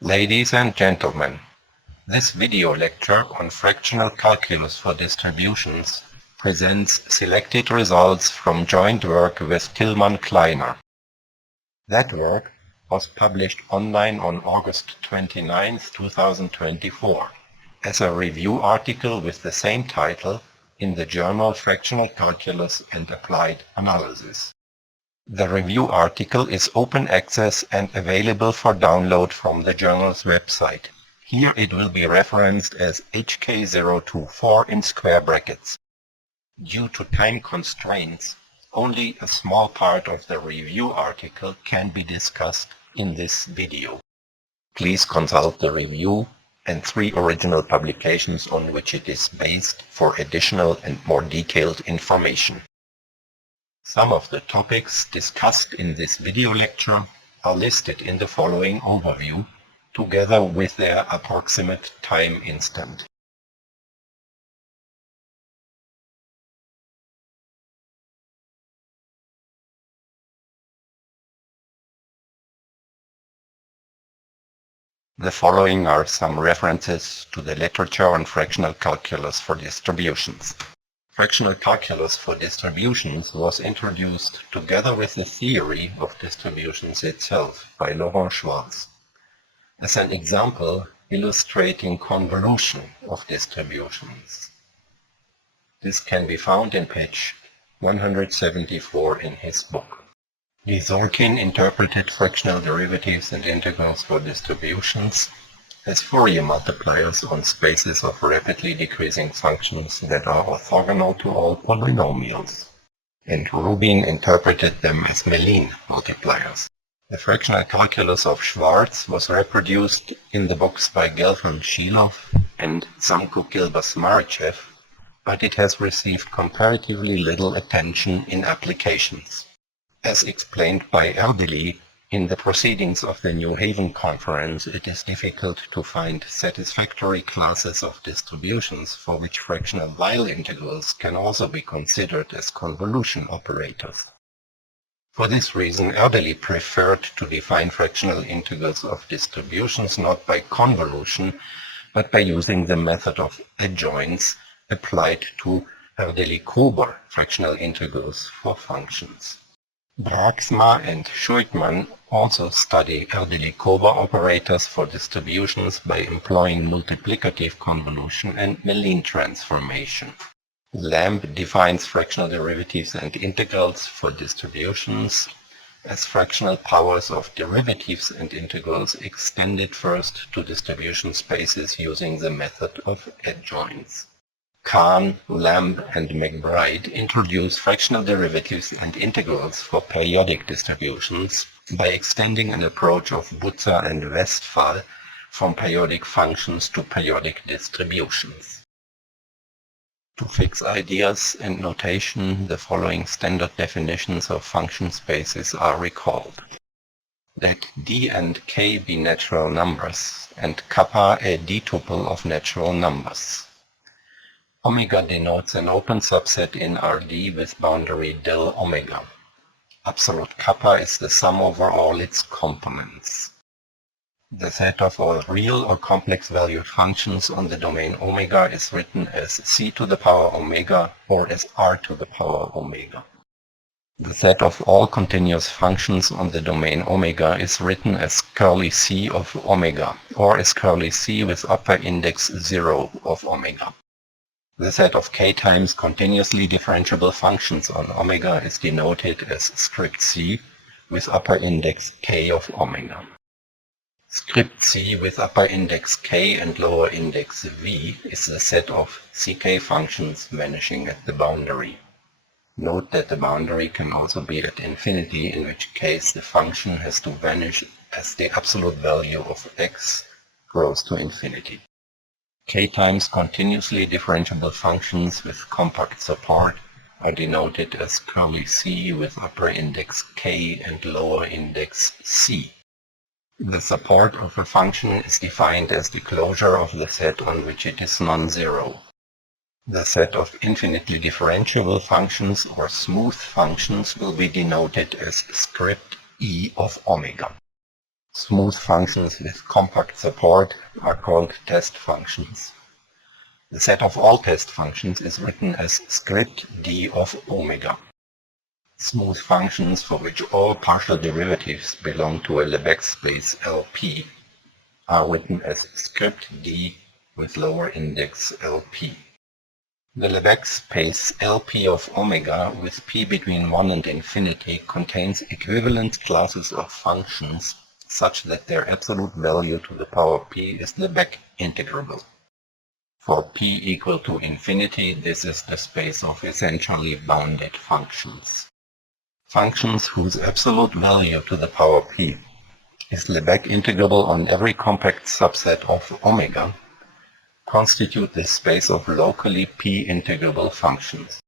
Ladies and gentlemen, this video lecture on fractional calculus for distributions presents selected results from joint work with Tilman Kleiner. That work was published online on August 29, 2024, as a review article with the same title in the journal Fractional Calculus and Applied Analysis. The review article is open access and available for download from the journal's website. Here it will be referenced as HK024 in square brackets. Due to time constraints, only a small part of the review article can be discussed in this video. Please consult the review and 3 original publications on which it is based for additional and more detailed information. Some of the topics discussed in this video lecture are listed in the following overview, together with their approximate time instant. The following are some references to the literature on fractional calculus for distributions. Fractional calculus for distributions was introduced together with the theory of distributions itself by Laurent Schwartz, as an example illustrating convolution of distributions. This can be found in page 174 in his book. Sorkin interpreted fractional derivatives and integrals for distributions as Fourier multipliers on spaces of rapidly decreasing functions that are orthogonal to all polynomials, and Rubin interpreted them as Mellin multipliers. The fractional calculus of Schwartz was reproduced in the books by Gelfand-Shilov and Zamko-Kilbas-Marichev, but it has received comparatively little attention in applications. As explained by Erdely in the proceedings of the New Haven Conference, it is difficult to find satisfactory classes of distributions for which fractional Weyl integrals can also be considered as convolution operators. For this reason, Erdely preferred to define fractional integrals of distributions not by convolution, but by using the method of adjoints applied to Erdely-Gruber fractional integrals for functions. Braxma and Schuitman also study Erdely-Gruber operators for distributions by employing multiplicative convolution and Mellin transformation. Lamb defines fractional derivatives and integrals for distributions as fractional powers of derivatives and integrals extended first to distribution spaces using the method of adjoints. Kahn, Lamb, and McBride introduce fractional derivatives and integrals for periodic distributions by extending an approach of Butzer and Westphal from periodic functions to periodic distributions. To fix ideas and notation, the following standard definitions of function spaces are recalled. That D and K be natural numbers, and kappa a D-tuple of natural numbers. Omega denotes an open subset in Rd with boundary del omega. Absolute kappa is the sum over all its components. The set of all real or complex valued functions on the domain omega is written as c to the power omega or as r to the power omega. The set of all continuous functions on the domain omega is written as curly c of omega or as curly c with upper index 0 of omega. The set of k times continuously differentiable functions on omega is denoted as script c with upper index k of omega. Script c with upper index k and lower index v is the set of ck functions vanishing at the boundary. Note that the boundary can also be at infinity, in which case the function has to vanish as the absolute value of x grows to infinity. K times continuously differentiable functions with compact support are denoted as curly c with upper index k and lower index c. The support of a function is defined as the closure of the set on which it is non-zero. The set of infinitely differentiable functions or smooth functions will be denoted as script e of omega. Smooth functions with compact support are called test functions. The set of all test functions is written as script d of omega. Smooth functions for which all partial derivatives belong to a Lebesgue space LP are written as script d with lower index LP. The Lebesgue space LP of omega with p between 1 and infinity contains equivalent classes of functions such that their absolute value to the power p is Lebesgue integrable. For p equal to infinity, this is the space of essentially bounded functions. Functions whose absolute value to the power p is Lebesgue integrable on every compact subset of omega constitute this space of locally p-integrable functions.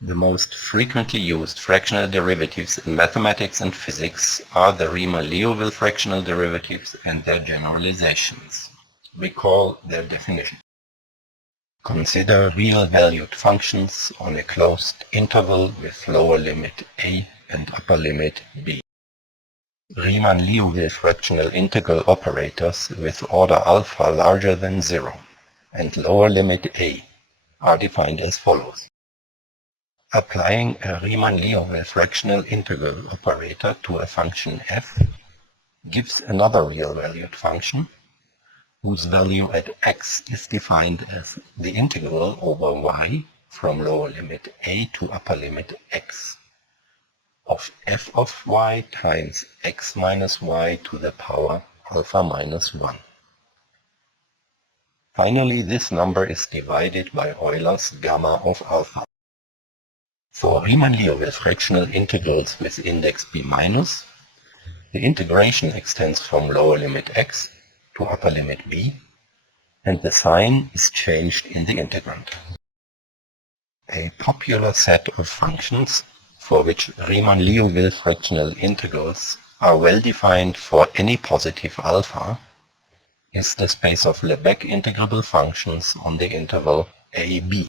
The most frequently used fractional derivatives in mathematics and physics are the Riemann-Liouville fractional derivatives and their generalizations. Recall their definition. Consider real-valued functions on a closed interval with lower limit a and upper limit b. Riemann-Liouville fractional integral operators with order alpha larger than 0 and lower limit a are defined as follows. Applying a Riemann-Liouville fractional integral operator to a function f gives another real-valued function whose value at x is defined as the integral over y from lower limit a to upper limit x of f of y times x minus y to the power alpha minus 1. Finally, this number is divided by Euler's gamma of alpha. For Riemann-Liouville fractional integrals with index b minus, the integration extends from lower limit x to upper limit b, and the sign is changed in the integrand. A popular set of functions for which Riemann-Liouville fractional integrals are well defined for any positive alpha is the space of Lebesgue integrable functions on the interval ab.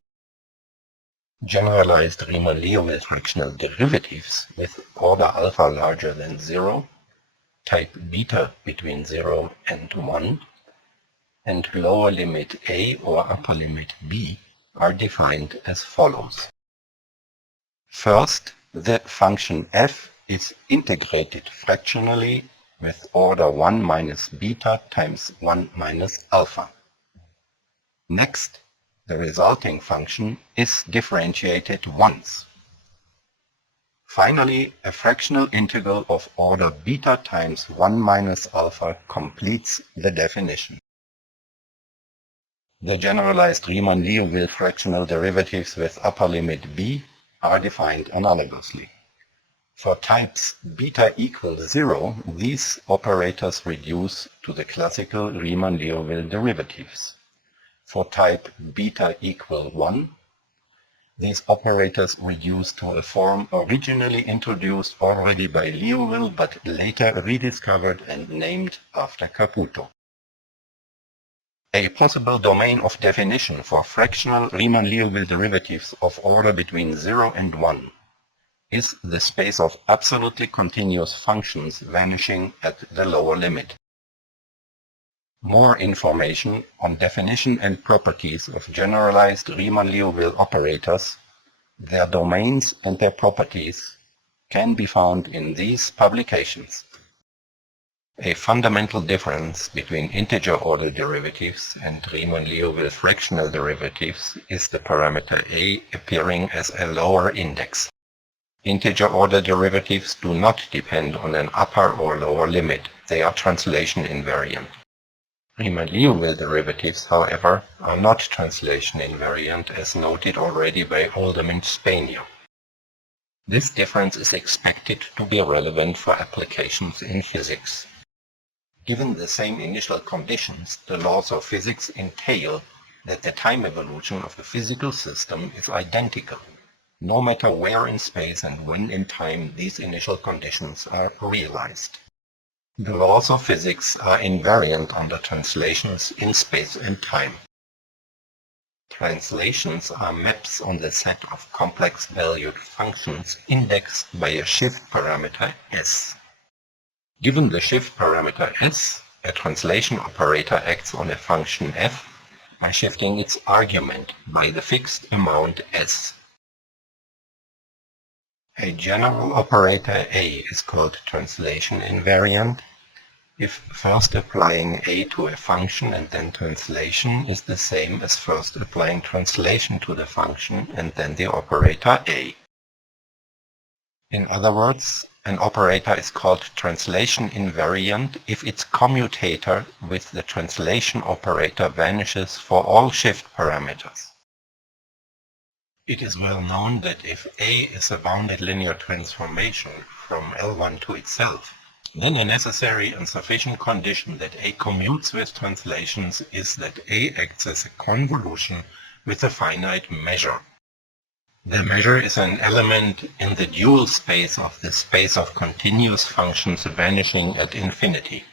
Generalized Riemann-Liouville fractional derivatives with order alpha larger than 0, type beta between 0 and 1, and lower limit a or upper limit b are defined as follows. First, the function f is integrated fractionally with order 1 minus beta times 1 minus alpha. Next, the resulting function is differentiated once. Finally, a fractional integral of order beta times 1 minus alpha completes the definition. The generalized Riemann-Liouville fractional derivatives with upper limit b are defined analogously. For types beta equals 0, these operators reduce to the classical Riemann-Liouville derivatives. For type beta equal 1, these operators reduce to a form originally introduced already by Liouville but later rediscovered and named after Caputo. A possible domain of definition for fractional Riemann-Liouville derivatives of order between 0 and 1 is the space of absolutely continuous functions vanishing at the lower limit. More information on definition and properties of generalized Riemann-Liouville operators, their domains and their properties can be found in these publications. A fundamental difference between integer order derivatives and Riemann-Liouville fractional derivatives is the parameter a appearing as a lower index. Integer order derivatives do not depend on an upper or lower limit. They are translation invariant. Riemann-Liouville derivatives, however, are not translation invariant as noted already by Alderman Spania. This difference is expected to be relevant for applications in physics. Given the same initial conditions, the laws of physics entail that the time evolution of the physical system is identical, no matter where in space and when in time these initial conditions are realized. The laws of physics are invariant under translations in space and time. Translations are maps on the set of complex valued functions indexed by a shift parameter s. Given the shift parameter s, a translation operator acts on a function f by shifting its argument by the fixed amount s. A general operator a is called translation invariant if first applying a to a function and then translation is the same as first applying translation to the function and then the operator a. In other words, an operator is called translation invariant if its commutator with the translation operator vanishes for all shift parameters. It is well known that if A is a bounded linear transformation from L1 to itself, then a necessary and sufficient condition that A commutes with translations is that A acts as a convolution with a finite measure. The measure is an element in the dual space of the space of continuous functions vanishing at infinity.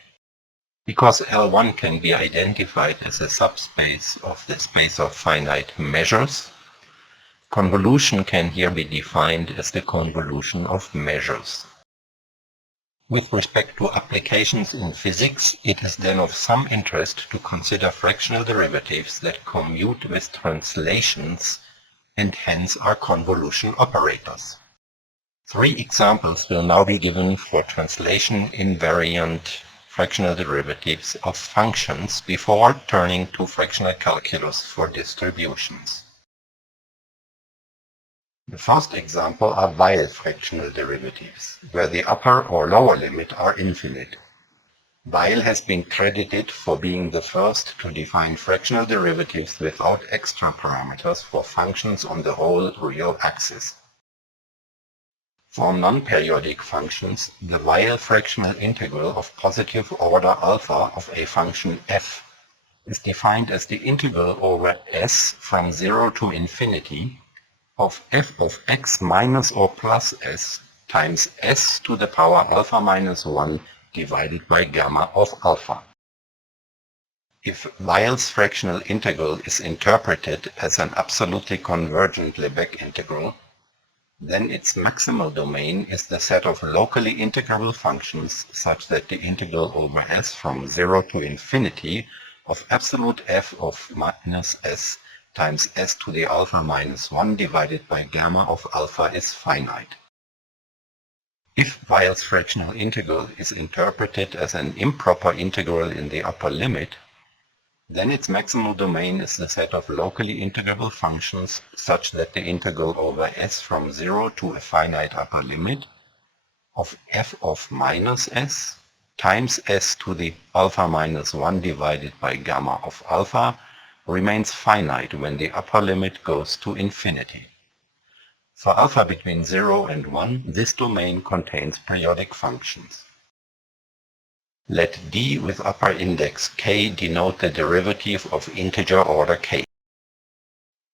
Because L1 can be identified as a subspace of the space of finite measures, convolution can here be defined as the convolution of measures. With respect to applications in physics, it is then of some interest to consider fractional derivatives that commute with translations and hence are convolution operators. 3 examples will now be given for translation invariant fractional derivatives of functions before turning to fractional calculus for distributions. The first example are Weil fractional derivatives, where the upper or lower limit are infinite. Weil has been credited for being the first to define fractional derivatives without extra parameters for functions on the whole real axis. For non-periodic functions, the Weil fractional integral of positive order alpha of a function f is defined as the integral over s from 0 to infinity of f of x minus or plus s times s to the power alpha minus 1 divided by gamma of alpha. If Weil's fractional integral is interpreted as an absolutely convergent Lebesgue integral, then its maximal domain is the set of locally integrable functions such that the integral over s from 0 to infinity of absolute f of minus s times s to the alpha minus 1 divided by gamma of alpha is finite. If Weil's fractional integral is interpreted as an improper integral in the upper limit, then its maximal domain is the set of locally integrable functions such that the integral over s from 0 to a finite upper limit of f of minus s times s to the alpha minus 1 divided by gamma of alpha remains finite when the upper limit goes to infinity. For alpha between 0 and 1, this domain contains periodic functions. Let D with upper index k denote the derivative of integer order k.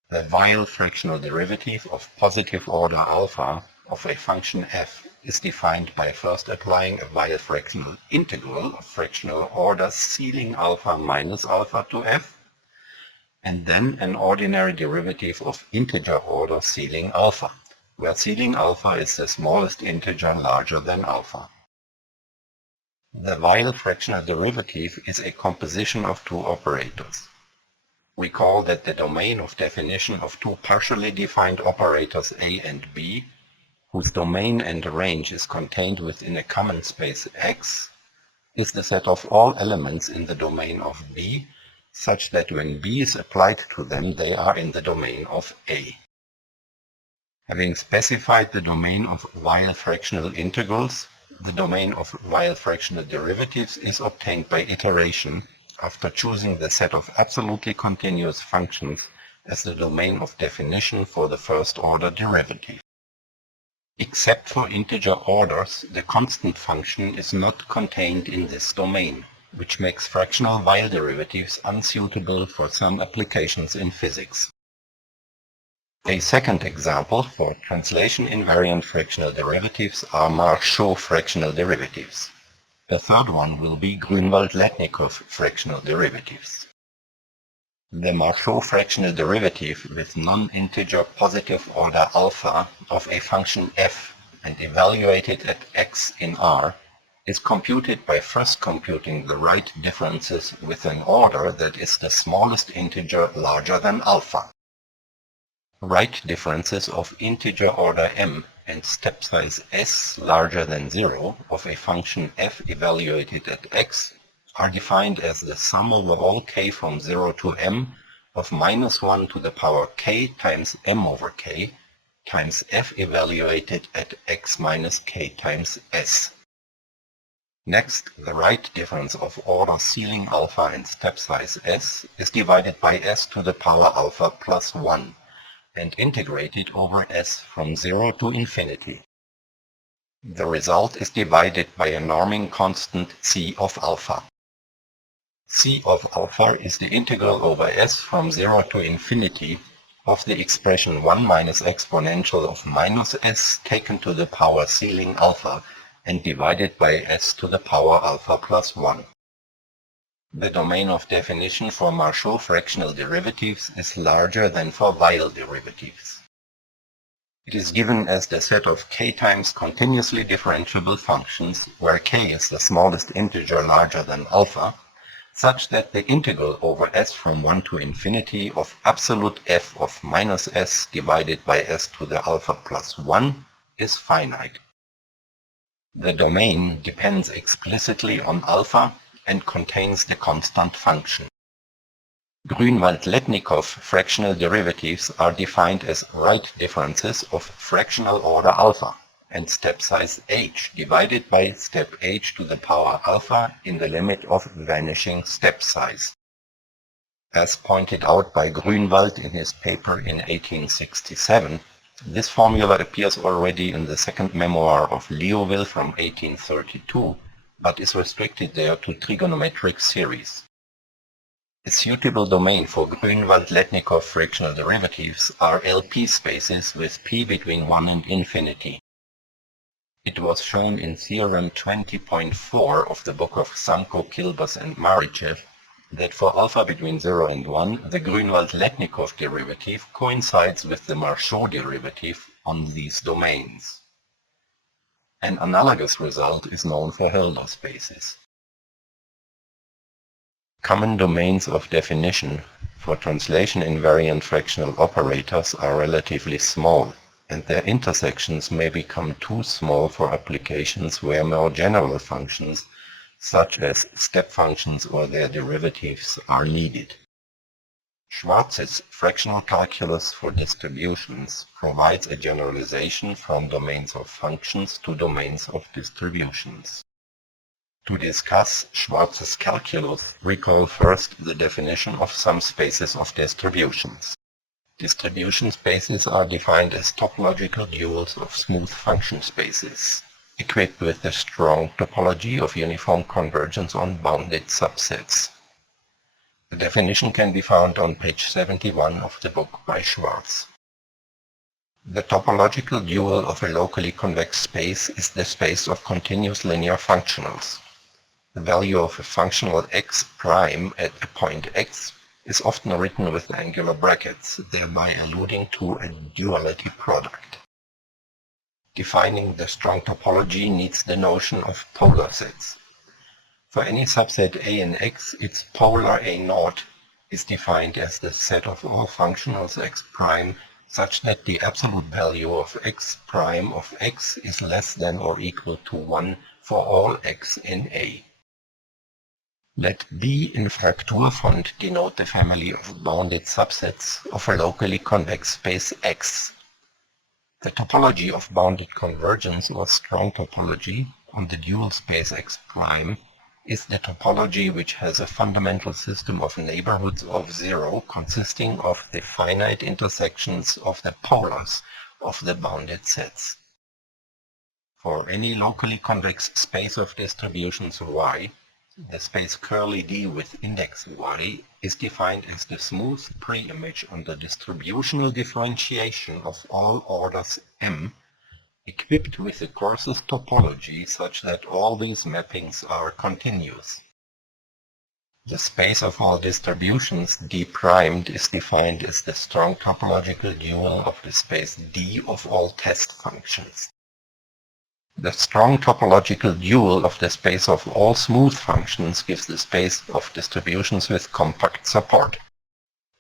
The Weil fractional derivative of positive order alpha of a function f is defined by first applying a Weil fractional integral of fractional order ceiling alpha minus alpha to f, and then an ordinary derivative of integer order ceiling alpha, where ceiling alpha is the smallest integer larger than alpha. The Weil fractional derivative is a composition of 2 operators. Recall that the domain of definition of 2 partially defined operators a and b, whose domain and range is contained within a common space X, is the set of all elements in the domain of b, such that when b is applied to them, they are in the domain of A. Having specified the domain of Weil fractional integrals, the domain of Weil fractional derivatives is obtained by iteration after choosing the set of absolutely continuous functions as the domain of definition for the first-order derivative. Except for integer orders, the constant function is not contained in this domain, which makes fractional Weil derivatives unsuitable for some applications in physics. A second example for translation-invariant fractional derivatives are Marchot fractional derivatives. The third one will be Grünwald-Letnikov fractional derivatives. The Marchot fractional derivative with non-integer positive order alpha of a function f and evaluated at x in R is computed by first computing the right differences with an order that is the smallest integer larger than alpha. Right differences of integer order m and step size s larger than 0 of a function f evaluated at x are defined as the sum over all k from 0 to m of minus 1 to the power k times m over k times f evaluated at x minus k times s. Next, the right difference of order ceiling alpha and step size s is divided by s to the power alpha plus 1 and integrated over s from 0 to infinity. The result is divided by a norming constant c of alpha. C of alpha is the integral over s from 0 to infinity of the expression 1 minus exponential of minus s taken to the power ceiling alpha and divided by s to the power alpha plus 1. The domain of definition for Marchot fractional derivatives is larger than for Weil derivatives. It is given as the set of k times continuously differentiable functions where k is the smallest integer larger than alpha, such that the integral over s from 1 to infinity of absolute f of minus s divided by s to the alpha plus 1 is finite. The domain depends explicitly on alpha and contains the constant function. Grünwald-Letnikov fractional derivatives are defined as right differences of fractional order alpha and step size h divided by step h to the power alpha in the limit of vanishing step size. As pointed out by Grünwald in his paper in 1867, this formula appears already in the second memoir of Liouville from 1832, but is restricted there to trigonometric series. A suitable domain for Grünwald-Letnikov fractional derivatives are LP spaces with p between 1 and infinity. It was shown in Theorem 20.4 of the book of Sanko, Kilbas and Marichev that for alpha between 0 and 1, the Grünwald-Letnikov derivative coincides with the Marchot derivative on these domains. An analogous result is known for Hilfer spaces. Common domains of definition for translation-invariant fractional operators are relatively small, and their intersections may become too small for applications where more general functions such as step functions or their derivatives are needed. Schwarz's fractional calculus for distributions provides a generalization from domains of functions to domains of distributions. To discuss Schwarz's calculus, recall first the definition of some spaces of distributions. Distribution spaces are defined as topological duals of smooth function spaces, equipped with a strong topology of uniform convergence on bounded subsets. The definition can be found on page 71 of the book by Schwarz. The topological dual of a locally convex space is the space of continuous linear functionals. The value of a functional x prime at a point x is often written with angular brackets, thereby alluding to a duality product. Defining the strong topology needs the notion of polar sets. For any subset A in X, its polar A0 is defined as the set of all functionals x prime such that the absolute value of x prime of x is less than or equal to 1 for all x in A. Let B in Fraktur font denote the family of bounded subsets of a locally convex space X. The topology of bounded convergence or strong topology on the dual space X prime is the topology which has a fundamental system of neighborhoods of 0 consisting of the finite intersections of the polars of the bounded sets. For any locally convex space of distributions Y, the space curly D with index Y is defined as the smooth pre-image on the distributional differentiation of all orders M, equipped with the coarsest topology such that all these mappings are continuous. The space of all distributions D primed is defined as the strong topological dual of the space D of all test functions. The strong topological dual of the space of all smooth functions gives the space of distributions with compact support.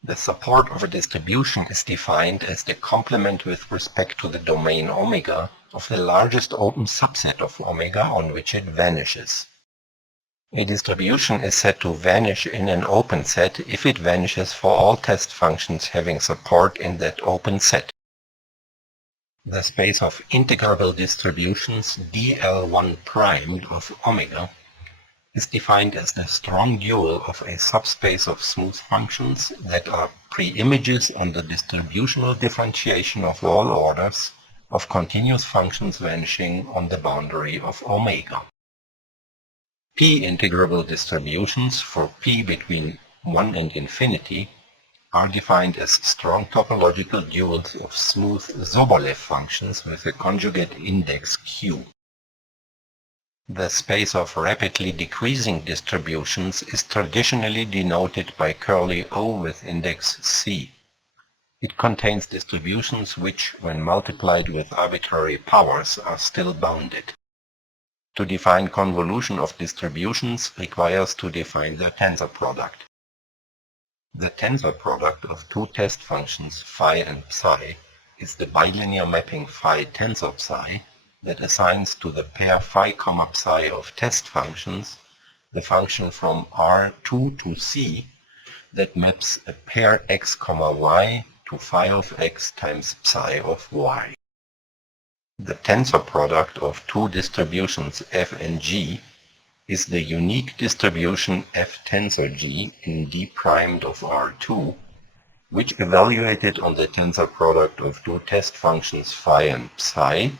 The support of a distribution is defined as the complement with respect to the domain omega of the largest open subset of omega on which it vanishes. A distribution is said to vanish in an open set if it vanishes for all test functions having support in that open set. The space of integrable distributions dl1' of omega is defined as the strong dual of a subspace of smooth functions that are preimages on the distributional differentiation of all orders of continuous functions vanishing on the boundary of omega. P-integrable distributions for p between 1 and infinity are defined as strong topological duals of smooth Sobolev functions with a conjugate index q. The space of rapidly decreasing distributions is traditionally denoted by curly O with index c. It contains distributions which, when multiplied with arbitrary powers, are still bounded. To define convolution of distributions requires to define their tensor product. The tensor product of two test functions phi and psi is the bilinear mapping phi tensor psi that assigns to the pair phi, psi of test functions the function from R2 to C that maps a pair x, y to phi of x times psi of y. The tensor product of two distributions f and g is the unique distribution f tensor g in d primed of R2, which evaluated on the tensor product of two test functions phi and psi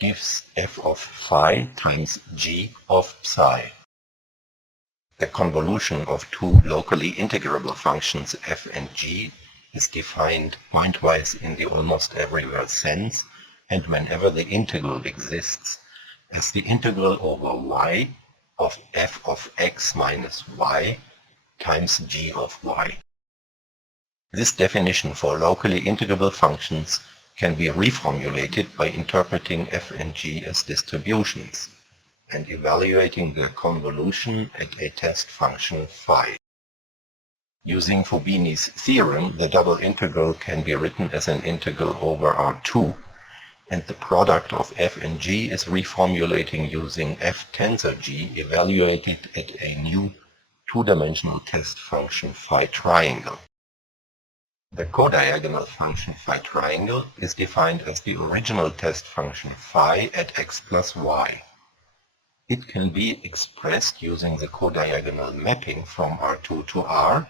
gives f of phi times g of psi. The convolution of two locally integrable functions f and g is defined pointwise in the almost everywhere sense, and whenever the integral exists, as the integral over y of f of x minus y times g of y. This definition for locally integrable functions can be reformulated by interpreting f and g as distributions and evaluating their convolution at a test function phi. Using Fubini's theorem, the double integral can be written as an integral over R2, and the product of f and g is reformulating using f tensor g evaluated at a new two-dimensional test function phi triangle. The codiagonal function phi triangle is defined as the original test function phi at x plus y. It can be expressed using the codiagonal mapping from R2 to R,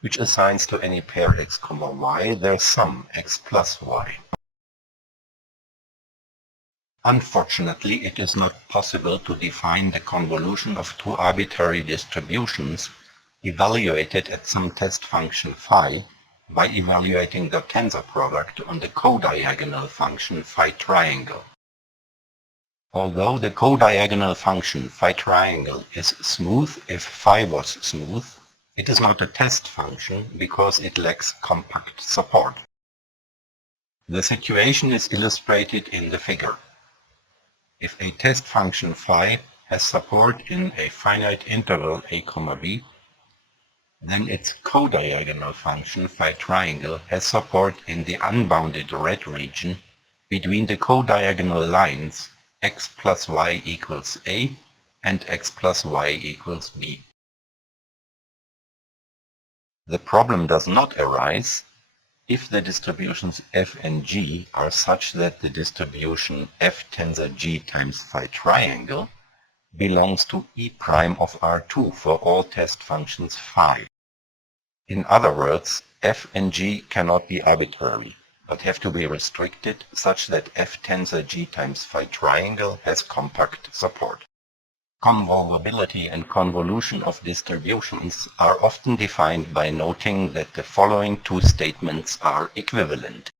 which assigns to any pair x, y their sum x plus y. Unfortunately, it is not possible to define the convolution of two arbitrary distributions evaluated at some test function phi by evaluating the tensor product on the codiagonal function phi triangle. Although the codiagonal function phi triangle is smooth if phi was smooth, it is not a test function because it lacks compact support. The situation is illustrated in the figure. If a test function phi has support in a finite interval a, b, then its codiagonal function phi triangle has support in the unbounded red region between the codiagonal lines x plus y equals a and x plus y equals b. The problem does not arise if the distributions f and g are such that the distribution f tensor g times phi triangle belongs to E prime of R2 for all test functions phi. In other words, f and g cannot be arbitrary, but have to be restricted such that f tensor g times phi triangle has compact support. Convolvability and convolution of distributions are often defined by noting that the following two statements are equivalent.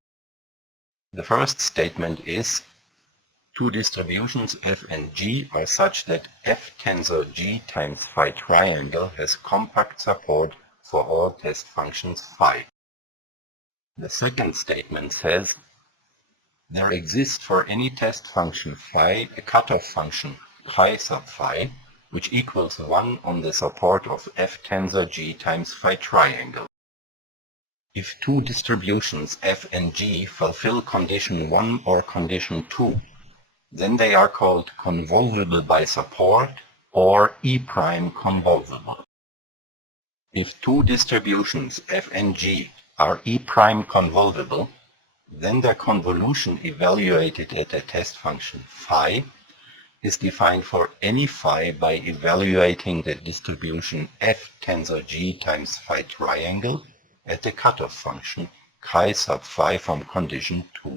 The first statement is: two distributions f and g are such that f tensor g times phi triangle has compact support for all test functions phi. The second statement says: There exists for any test function phi a cutoff function chi sub phi, which equals 1 on the support of f tensor G times phi triangle. If two distributions f and g fulfill condition 1 or condition 2, then they are called convolvable by support or E-prime convolvable. If two distributions f and g are E-prime convolvable, then their convolution evaluated at the test function phi is defined for any phi by evaluating the distribution f tensor G times phi triangle at the cutoff function chi sub phi from condition 2.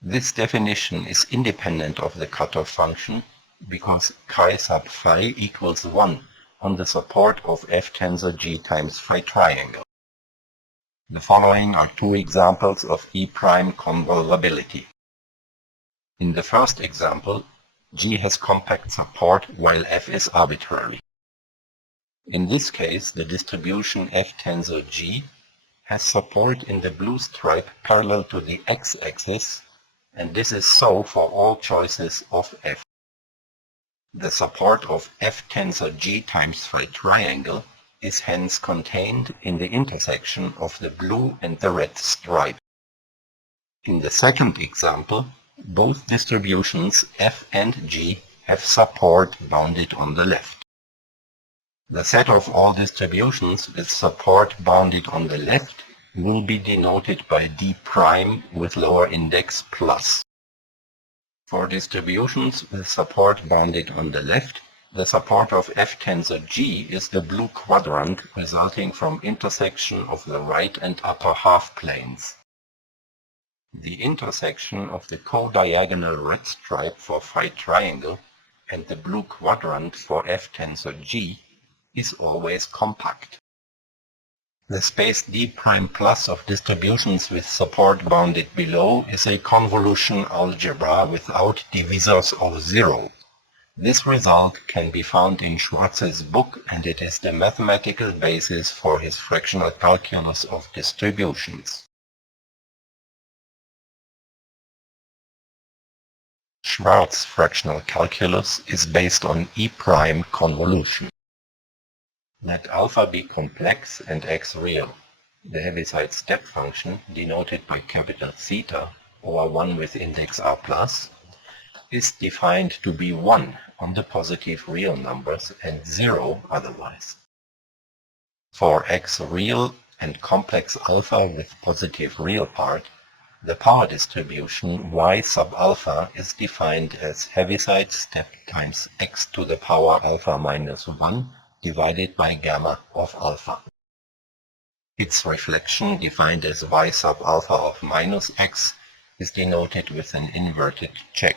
This definition is independent of the cutoff function because chi sub phi equals 1 on the support of f tensor G times phi triangle. The following are two examples of E-prime convolvability. In the first example, G has compact support while f is arbitrary. In this case, the distribution f tensor G has support in the blue stripe parallel to the x-axis, and this is so for all choices of f. The support of f tensor G times phi triangle is hence contained in the intersection of the blue and the red stripe. In the second example, both distributions f and g have support bounded on the left. The set of all distributions with support bounded on the left will be denoted by d prime with lower index plus. For distributions with support bounded on the left, the support of f tensor G is the blue quadrant resulting from intersection of the right and upper half planes. The intersection of the co-diagonal red stripe for phi triangle and the blue quadrant for f tensor G is always compact. The space d prime plus of distributions with support bounded below is a convolution algebra without divisors of 0. This result can be found in Schwarz's book, and it is the mathematical basis for his fractional calculus of distributions. Schwarz's fractional calculus is based on E-prime convolution. Let alpha be complex and x real. The Heaviside step function, denoted by capital theta, or 1 with index r+, is defined to be 1 on the positive real numbers and 0 otherwise. For x real and complex alpha with positive real part, the power distribution y sub alpha is defined as Heaviside step times x to the power alpha minus 1 divided by gamma of alpha. Its reflection, defined as y sub alpha of minus x, is denoted with an inverted check.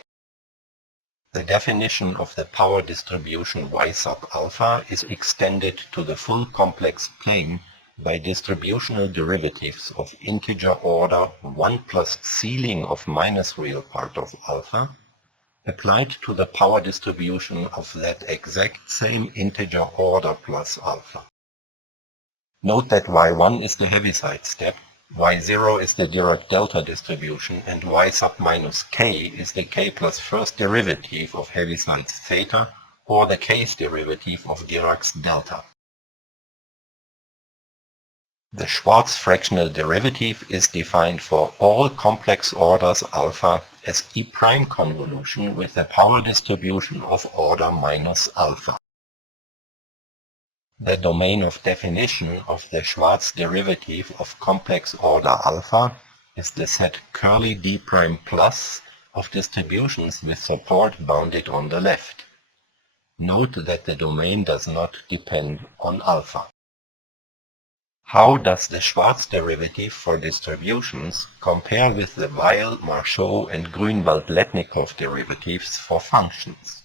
The definition of the power distribution y sub alpha is extended to the full complex plane by distributional derivatives of integer order 1 plus ceiling of minus real part of alpha, applied to the power distribution of that exact same integer order plus alpha. Note that y1 is the Heaviside step, y0 is the Dirac delta distribution, and y sub minus k is the k plus first derivative of Heaviside's theta, or the k's derivative of Dirac's delta. The Schwarz fractional derivative is defined for all complex orders alpha as E-prime convolution with a power distribution of order minus alpha. The domain of definition of the Schwarz derivative of complex order alpha is the set curly d prime plus of distributions with support bounded on the left. Note that the domain does not depend on alpha. How does the Schwarz derivative for distributions compare with the Weil, Marchot, and Grünwald-Letnikov derivatives for functions?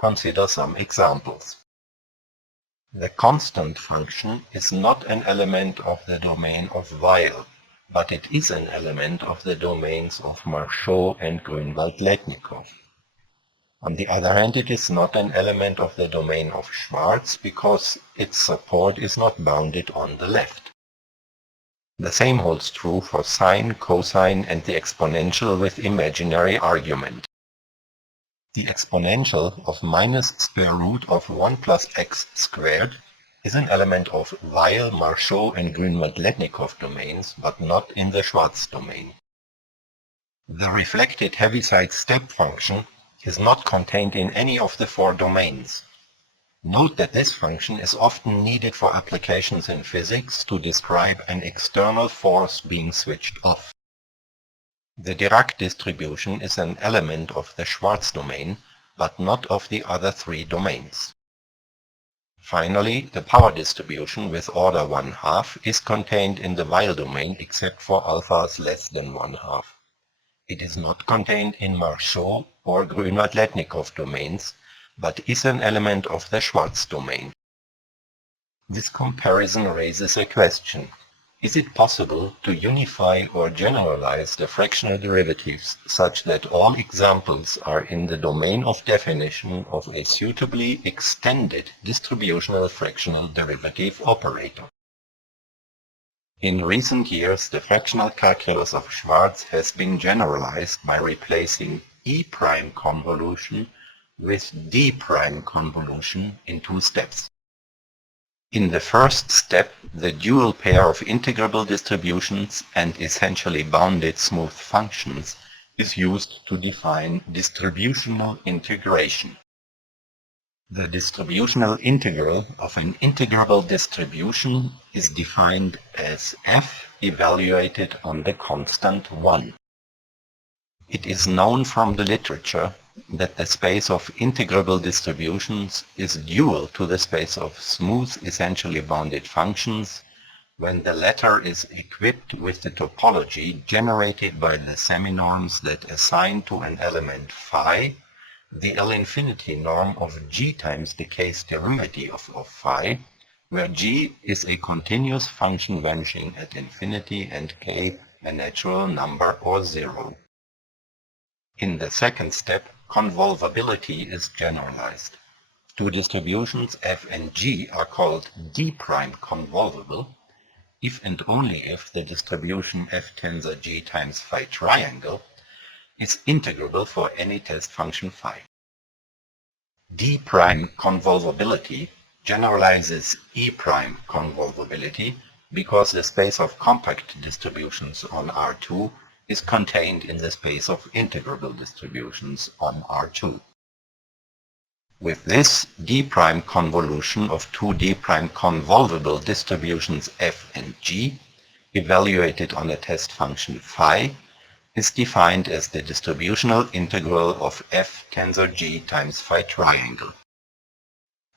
Consider some examples. The constant function is not an element of the domain of Weil, but it is an element of the domains of Marchot and Grünwald-Letnikov. On the other hand, it is not an element of the domain of Schwarz because its support is not bounded on the left. The same holds true for sine, cosine, and the exponential with imaginary argument. The exponential of minus square root of 1 plus x squared is an element of Weil, Marchot, and Grünwald-Letnikov domains, but not in the Schwarz domain. The reflected Heaviside step function is not contained in any of the four domains. Note that this function is often needed for applications in physics to describe an external force being switched off. The Dirac distribution is an element of the Schwarz domain, but not of the other three domains. Finally, the power distribution with order 1/2 is contained in the Weil domain except for alphas less than 1/2. It is not contained in Marchot or Grünwald-Letnikov domains, but is an element of the Schwarz domain. This comparison raises a question. Is it possible to unify or generalize the fractional derivatives such that all examples are in the domain of definition of a suitably extended distributional fractional derivative operator? In recent years, the fractional calculus of Schwarz has been generalized by replacing E-prime convolution with D-prime convolution in two steps. In the first step, the dual pair of integrable distributions and essentially bounded smooth functions is used to define distributional integration. The distributional integral of an integrable distribution is defined as f evaluated on the constant 1. It is known from the literature that the space of integrable distributions is dual to the space of smooth essentially bounded functions when the latter is equipped with the topology generated by the seminorms that assign to an element phi the L-infinity norm of g times the case derivative of phi, where g is a continuous function vanishing at infinity and k a natural number or zero. In the second step, convolvability is generalized. Two distributions f and g are called d-prime convolvable if and only if the distribution f tensor g times phi triangle is integrable for any test function phi. D-prime convolvability generalizes E-prime convolvability because the space of compact distributions on R2 is contained in the space of integrable distributions on R2. With this, D-prime convolution of two D-prime convolvable distributions f and g, evaluated on a test function phi, is defined as the distributional integral of f tensor g times phi triangle.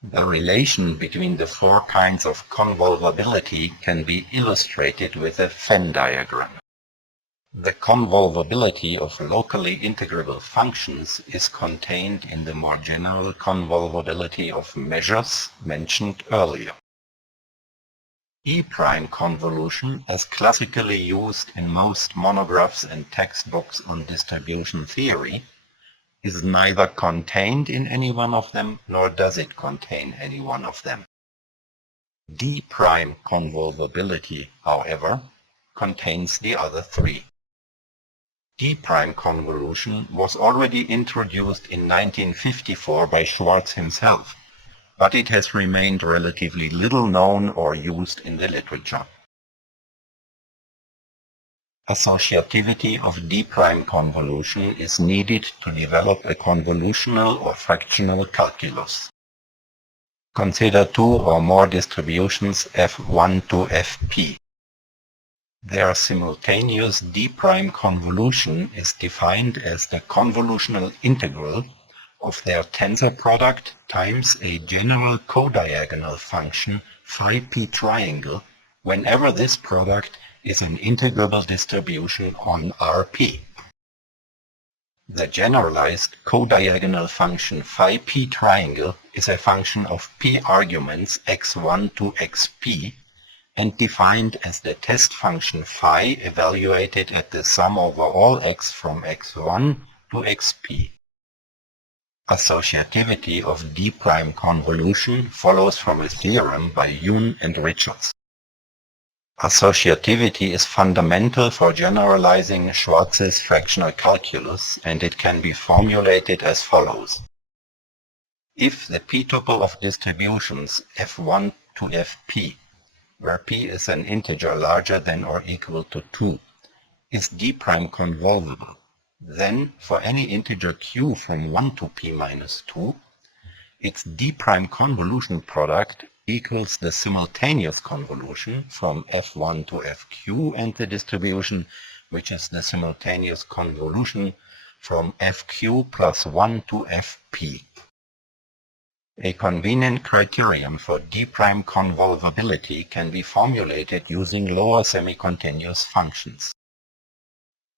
The relation between the four kinds of convolvability can be illustrated with a Venn diagram. The convolvability of locally integrable functions is contained in the more general convolvability of measures mentioned earlier. E-prime convolution, as classically used in most monographs and textbooks on distribution theory, is neither contained in any one of them, nor does it contain any one of them. D-prime convolvability, however, contains the other three. D-prime convolution was already introduced in 1954 by Schwarz himself, but it has remained relatively little known or used in the literature. Associativity of D-prime convolution is needed to develop a convolutional or fractional calculus. Consider two or more distributions f1 to fp. Their simultaneous D-prime convolution is defined as the convolutional integral of their tensor product times a general codiagonal function phi p triangle whenever this product is an integrable distribution on Rp. The generalized codiagonal function phi p triangle is a function of p arguments x1 to xp and defined as the test function phi evaluated at the sum over all x from x1 to xp. Associativity of D-prime convolution follows from a theorem by Yoon and Richards. Associativity is fundamental for generalizing Schwarz's fractional calculus, and it can be formulated as follows. If the p-tuple of distributions f1 to fp, where p is an integer larger than or equal to 2, is d-prime convolvable, then for any integer q from 1 to p minus 2, its d-prime convolution product equals the simultaneous convolution from f1 to fq and the distribution, which is the simultaneous convolution from fq plus 1 to fp. A convenient criterion for d-prime convolvability can be formulated using lower semi-continuous functions.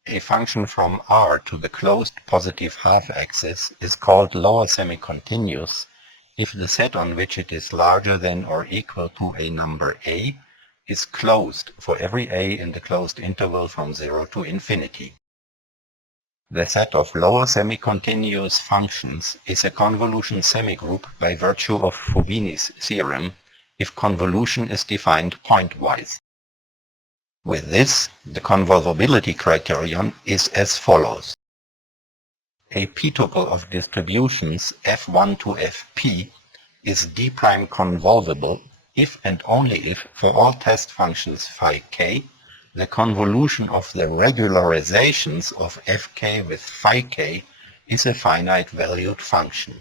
A function from R to the closed positive half-axis is called lower semi-continuous if the set on which it is larger than or equal to a number a is closed for every a in the closed interval from 0 to infinity. The set of lower semi-continuous functions is a convolution semigroup by virtue of Fubini's theorem if convolution is defined pointwise. With this, the convolvability criterion is as follows. A p-tuple of distributions f1 to fp is d-prime convolvable if and only if, for all test functions phi k, the convolution of the regularizations of fk with phi k is a finite-valued function.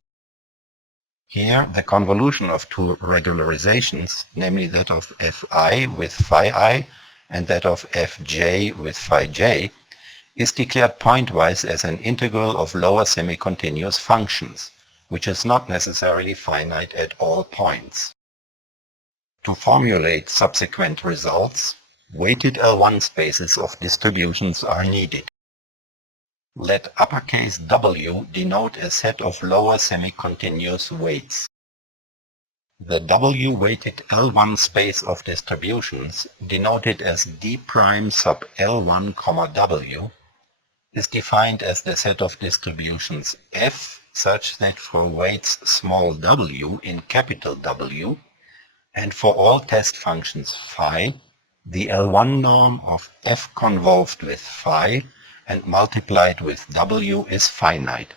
Here, the convolution of two regularizations, namely that of fi with phi I and that of fj with phi j, is declared pointwise as an integral of lower semi-continuous functions, which is not necessarily finite at all points. To formulate subsequent results, weighted L1 spaces of distributions are needed. Let uppercase W denote a set of lower semi-continuous weights. The W-weighted L1 space of distributions, denoted as D prime sub L1, W, is defined as the set of distributions F such that for weights small w in capital W, and for all test functions phi, the L1 norm of F convolved with phi and multiplied with W is finite.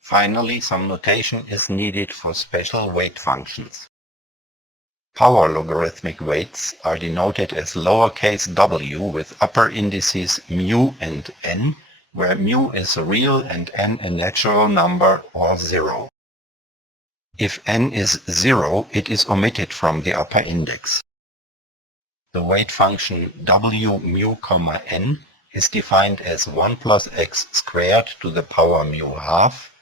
Finally, some notation is needed for special weight functions. Power logarithmic weights are denoted as lowercase w with upper indices mu and n, where mu is real and n a natural number or 0. If n is 0, it is omitted from the upper index. The weight function w mu, n is defined as 1 plus x squared to the power mu half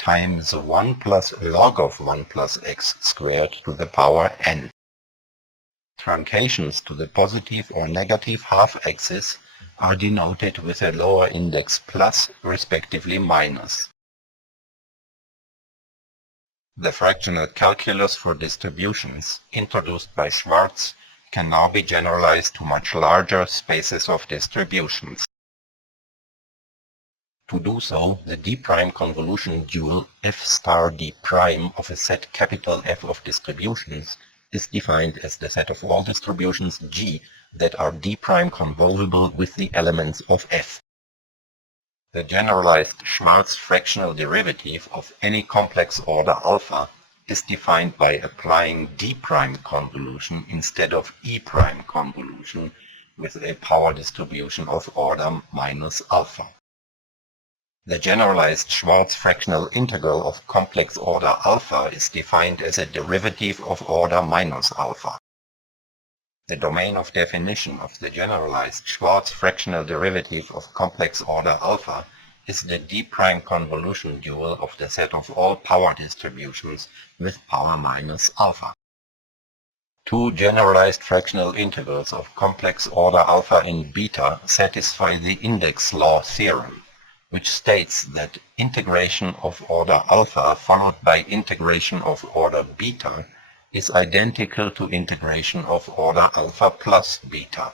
times 1 plus log of 1 plus x squared to the power n. Truncations to the positive or negative half-axis are denoted with a lower index plus, respectively minus. The fractional calculus for distributions, introduced by Schwarz, can now be generalized to much larger spaces of distributions. To do so, the d-prime convolution dual f star d prime of a set capital F of distributions is defined as the set of all distributions G that are d-prime convolvable with the elements of F. The generalized Schwarz fractional derivative of any complex order alpha is defined by applying d-prime convolution instead of e-prime convolution with a power distribution of order minus alpha. The generalized Schwarz fractional integral of complex order alpha is defined as a derivative of order minus alpha. The domain of definition of the generalized Schwarz fractional derivative of complex order alpha is the d-prime convolution dual of the set of all power distributions with power minus alpha. Two generalized fractional integrals of complex order alpha and beta satisfy the index law theorem, which states that integration of order alpha followed by integration of order beta is identical to integration of order alpha plus beta.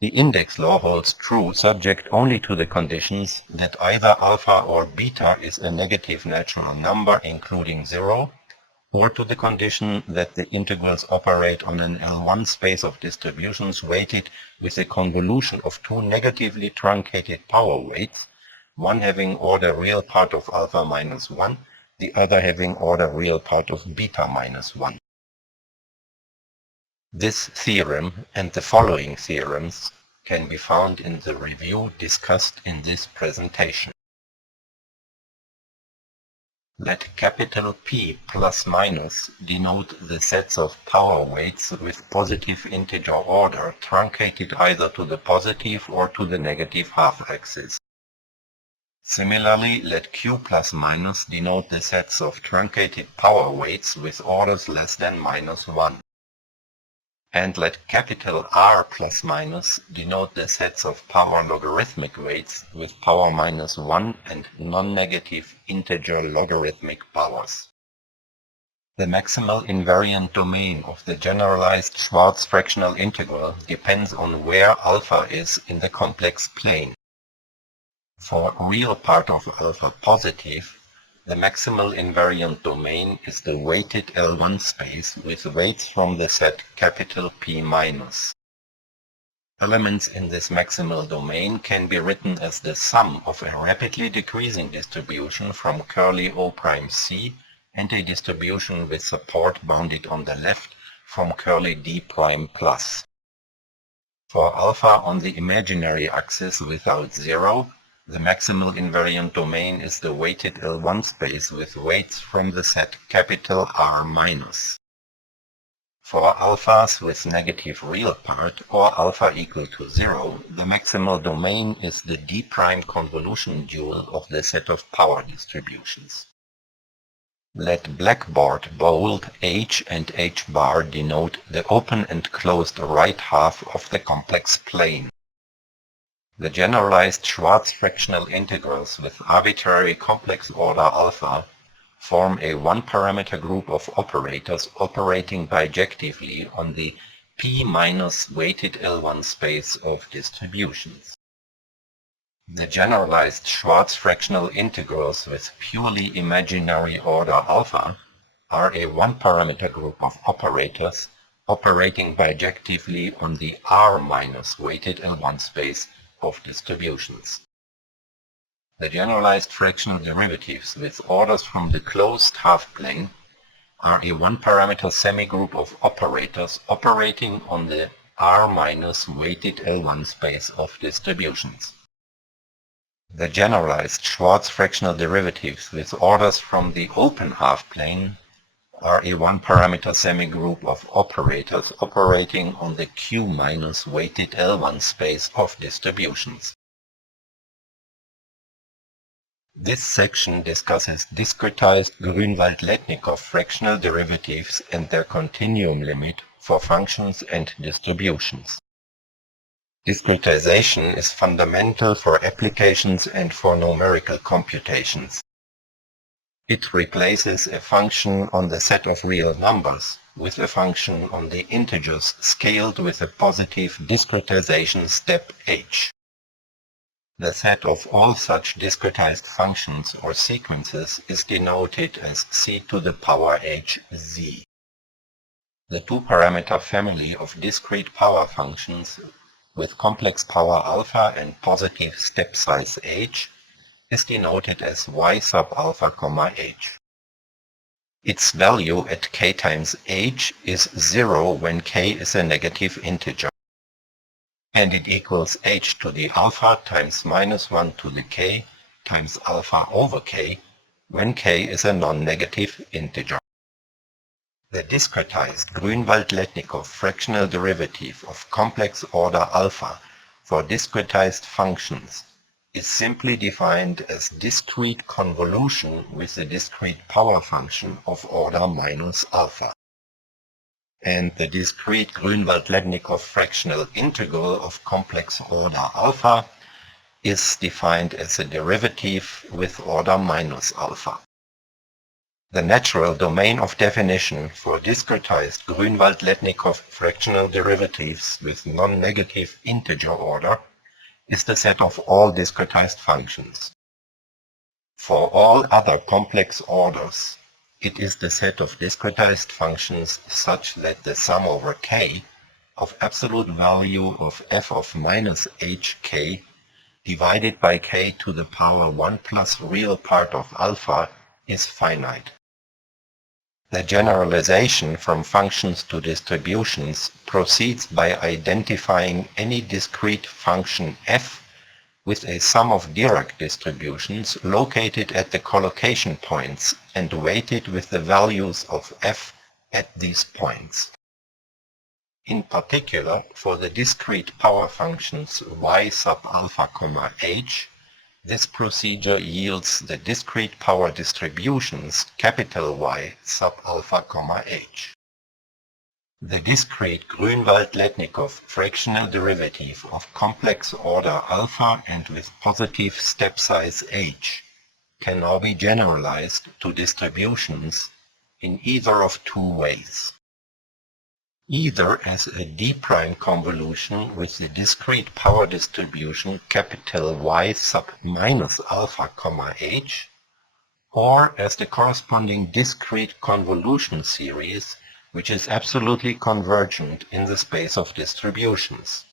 The index law holds true subject only to the conditions that either alpha or beta is a negative natural number including 0, or to the condition that the integrals operate on an L1 space of distributions weighted with a convolution of two negatively truncated power weights, one having order real part of alpha minus 1, the other having order real part of beta minus 1. This theorem and the following theorems can be found in the review discussed in this presentation. Let capital P plus minus denote the sets of power weights with positive integer order truncated either to the positive or to the negative half-axis. Similarly, let Q plus minus denote the sets of truncated power weights with orders less than minus 1. And let capital R plus minus denote the sets of power logarithmic weights with power minus 1 and non-negative integer logarithmic powers. The maximal invariant domain of the generalized Schwarz fractional integral depends on where alpha is in the complex plane. For real part of alpha positive, the maximal invariant domain is the weighted L1 space with weights from the set capital P minus. Elements in this maximal domain can be written as the sum of a rapidly decreasing distribution from curly O prime C and a distribution with support bounded on the left from curly D prime plus. For alpha on the imaginary axis without zero, the maximal invariant domain is the weighted L1 space with weights from the set capital R minus. For alphas with negative real part or alpha equal to 0, the maximal domain is the D prime convolution dual of the set of power distributions. Let blackboard bold H and H bar denote the open and closed right half of the complex plane. The generalized Schwarz fractional integrals with arbitrary complex order alpha form a one-parameter group of operators operating bijectively on the P minus weighted L1 space of distributions. The generalized Schwarz fractional integrals with purely imaginary order alpha are a one-parameter group of operators operating bijectively on the R minus weighted L1 space of distributions. The generalized fractional derivatives with orders from the closed half-plane are a one-parameter semigroup of operators operating on the R minus weighted L1 space of distributions. The generalized Schwarz fractional derivatives with orders from the open half-plane are a one-parameter semigroup of operators operating on the Q minus weighted L1 space of distributions. This section discusses discretized Grünwald-Letnikov fractional derivatives and their continuum limit for functions and distributions. Discretization is fundamental for applications and for numerical computations. It replaces a function on the set of real numbers with a function on the integers scaled with a positive discretization step h. The set of all such discretized functions or sequences is denoted as c to the power h z. The two-parameter family of discrete power functions with complex power alpha and positive step size h is denoted as y sub alpha comma h. Its value at k times h is 0 when k is a negative integer, and it equals h to the alpha times minus 1 to the k times alpha over k when k is a non-negative integer. The discretized Grünwald-Letnikov fractional derivative of complex order alpha for discretized functions is simply defined as discrete convolution with a discrete power function of order minus alpha. And the discrete Grünwald-Letnikov fractional integral of complex order alpha is defined as a derivative with order minus alpha. The natural domain of definition for discretized Grünwald-Letnikov fractional derivatives with non-negative integer order is the set of all discretized functions. For all other complex orders, It is the set of discretized functions such that the sum over k of absolute value of f of minus hk divided by k to the power 1 plus real part of alpha is finite. The generalization from functions to distributions proceeds by identifying any discrete function f with a sum of Dirac distributions located at the collocation points and weighted with the values of f at these points. In particular, for the discrete power functions y sub alpha, h, this procedure yields the discrete power distributions capital Y sub alpha, h. The discrete Grünwald-Letnikov fractional derivative of complex order alpha and with positive step size h can now be generalized to distributions in either of two ways. Either as a d-prime convolution with the discrete power distribution capital Y sub minus alpha, h, or as the corresponding discrete convolution series which is absolutely convergent in the space of distributions.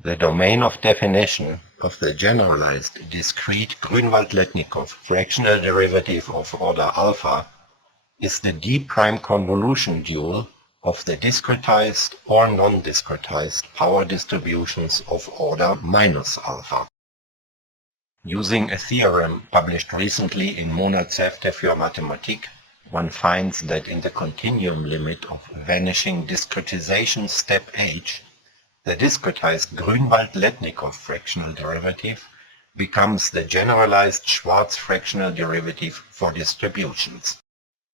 The domain of definition of the generalized discrete Grünwald-Letnikov fractional derivative of order alpha is the d-prime convolution dual of the discretized or non-discretized power distributions of order minus alpha. Using a theorem published recently in Monats Hefte für Mathematik, one finds that in the continuum limit of vanishing discretization step h, the discretized Grünwald-Letnikov fractional derivative becomes the generalized Schwarz fractional derivative for distributions.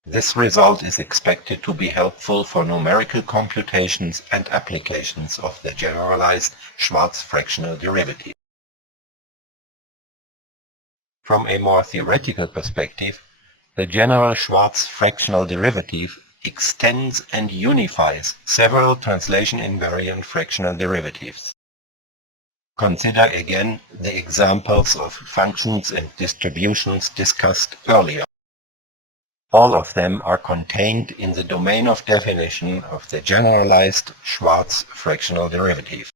This result is expected to be helpful for numerical computations and applications of the generalized Schwarz fractional derivative. From a more theoretical perspective, the general Schwarz fractional derivative extends and unifies several translation-invariant fractional derivatives. Consider again the examples of functions and distributions discussed earlier. All of them are contained in the domain of definition of the generalized Schwarz fractional derivative.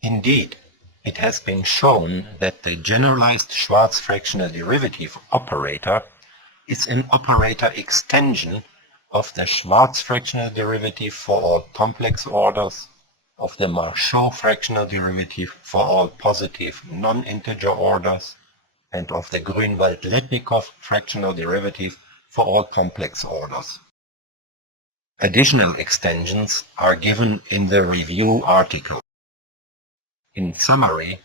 Indeed, it has been shown that the generalized Schwarz fractional derivative operator is an operator extension of the Schwarz fractional derivative for all complex orders, of the Marchot fractional derivative for all positive non-integer orders, and of the Grünwald-Letnikov fractional derivative for all complex orders. Additional extensions are given in the review article. In summary,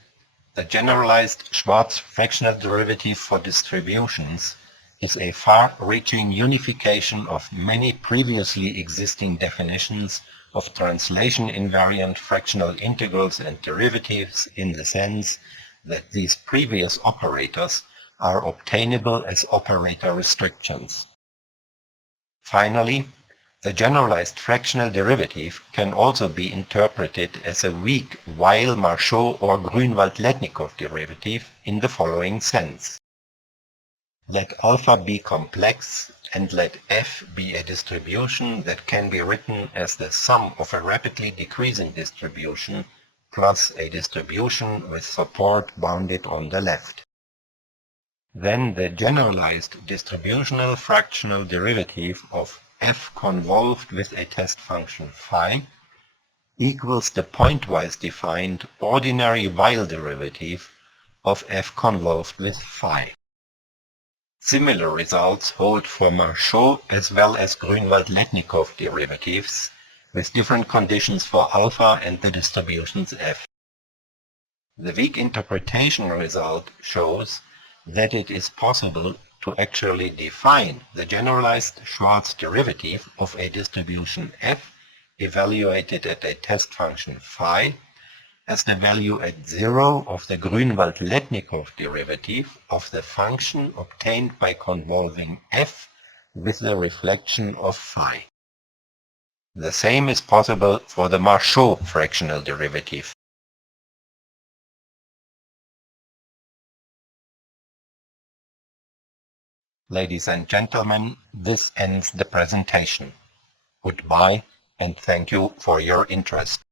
the generalized Schwarz fractional derivative for distributions is a far-reaching unification of many previously existing definitions of translation-invariant fractional integrals and derivatives in the sense that these previous operators are obtainable as operator restrictions. Finally, the generalized fractional derivative can also be interpreted as a weak Weil-Marchot or Grünwald-Letnikov derivative in the following sense. Let alpha be complex and let f be a distribution that can be written as the sum of a rapidly decreasing distribution plus a distribution with support bounded on the left. Then the generalized distributional fractional derivative of f convolved with a test function phi equals the pointwise defined ordinary Weil derivative of f convolved with phi. Similar results hold for Marchot as well as Grünwald-Letnikov derivatives, with different conditions for alpha and the distributions f. The weak interpretation result shows that it is possible to actually define the generalized Schwarz derivative of a distribution f evaluated at a test function phi as the value at 0 of the Grünwald-Letnikov derivative of the function obtained by convolving f with the reflection of phi. The same is possible for the Marchot fractional derivative. Ladies and gentlemen, this ends the presentation. Goodbye and thank you for your interest.